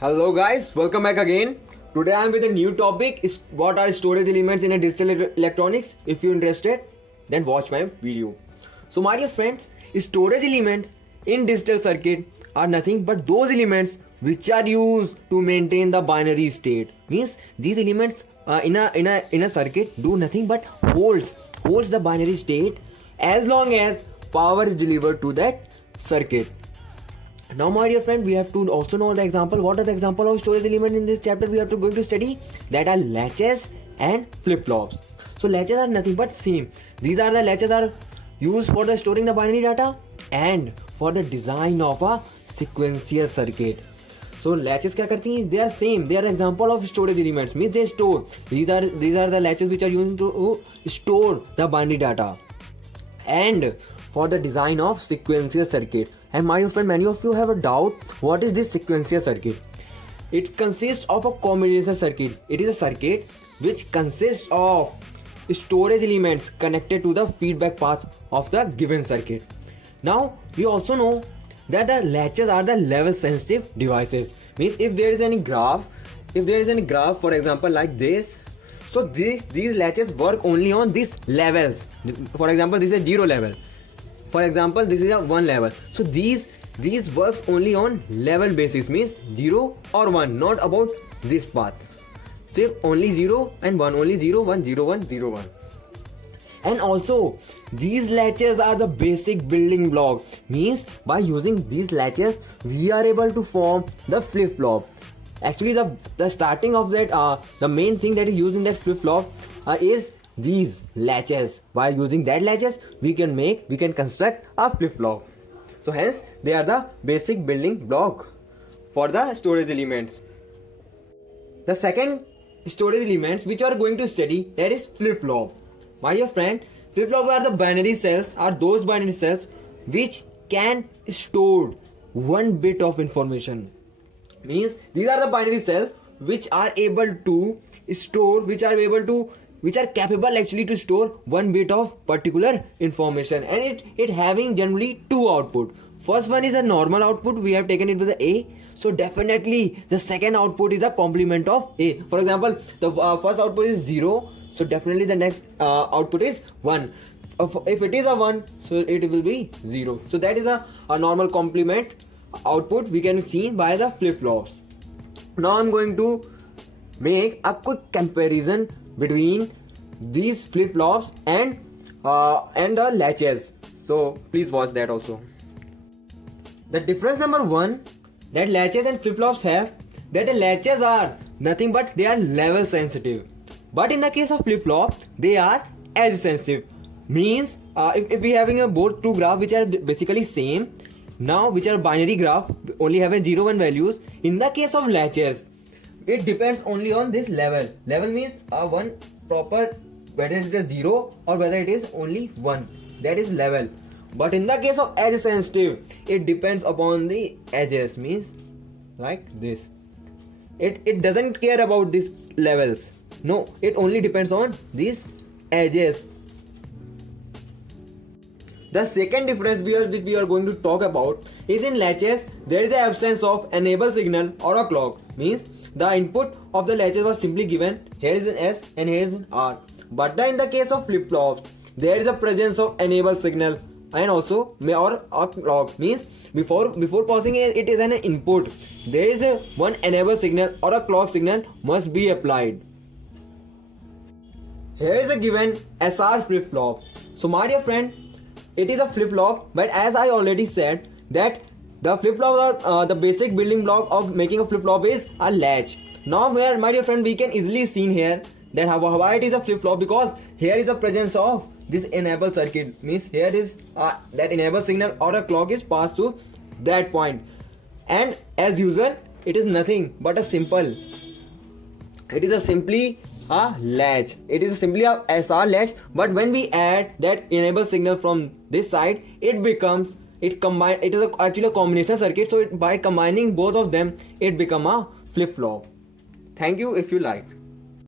Hello guys, welcome back again. Today I am with a new topic. Is what are storage elements in a digital electronics? If you're interested, then watch my video. So my dear friends, storage elements in digital circuit are nothing but those elements which are used to maintain the binary state. Means these elements in a circuit do nothing but holds the binary state as long as power is delivered to that circuit. Now my dear friend, we have to also know the example. What are the example of storage element in this chapter we are going to study? That are latches and flip-flops. So latches are nothing but same. These are the latches are used for the storing the binary data and for the design of a sequential circuit. So latches क्या करती हैं? They are same. They are example of storage elements. Means they store. These are the latches which are used to store the binary data and for the design of sequential circuit. And my friend, many of you have a doubt, what is this sequential circuit? It consists of a combination circuit. It is a circuit which consists of storage elements connected to the feedback path of the given circuit. Now we also know that the latches are the level sensitive devices. Means if there is any graph, for example like this, so these latches work only on these levels. For example, this is 0 level. For example, this is a 1 level. So these works only on level basis, means 0 or 1, not about this path. Say only 0 and 1, only 0, 1, 0, 1, 0, 1. And also these latches are the basic building block. Means by using these latches we are able to form the flip-flop. Actually the starting of that the main thing that is used in that flip-flop is these latches. By using that latches we can construct a flip-flop. So hence they are the basic building block for the storage elements. The second storage elements which we are going to study, that is flip-flop. My dear friend, flip-flop are the binary cells, are those binary cells which can store 1 bit of information. Means these are the binary cells which are able to store, which are capable actually to store 1 bit of particular information, and it having generally 2 output. First one is a normal output, we have taken it with the A. So definitely the second output is a complement of A. For example, the first output is 0, so definitely the next output is 1. If it is a 1, so it will be 0. So that is a normal complement output we can see by the flip-flops. Now I'm going to make a quick comparison between these flip-flops and the latches. So please watch that also. The difference number 1 that latches and flip-flops have, that the latches are nothing but they are level sensitive, but in the case of flip-flop they are edge sensitive. Means if we having a both two graph which are basically same, now which are binary graph only have a 0 1 values. In the case of latches it depends only on this level. Level means one proper, whether it is a 0 or whether it is only 1, that is level. But in the case of edge sensitive, it depends upon the edges, means like this. It doesn't care about these levels. No, it only depends on these edges. The second difference which we are going to talk about is in latches there is the absence of enable signal or a clock. Means the input of the latches was simply given, here is an S and here is an R. But in the case of flip-flops there is a presence of enable signal and also or a clock. Means before passing it is an input, there is a one enable signal or a clock signal must be applied. Here is a given SR flip-flop. So my dear friend, it is a flip-flop, but as I already said that the flip-flop are the basic building block of making a flip-flop is a latch. Now here my dear friend, we can easily see here that why it is a flip-flop, because here is the presence of this enable circuit. Means here is that enable signal or a clock is passed to that point, and as usual it is nothing but a simple, it is simply a latch. It is simply a SR latch, but when we add that enable signal from this side, it is actually a combination circuit. So by combining both of them it become a flip-flop. Thank you if you like.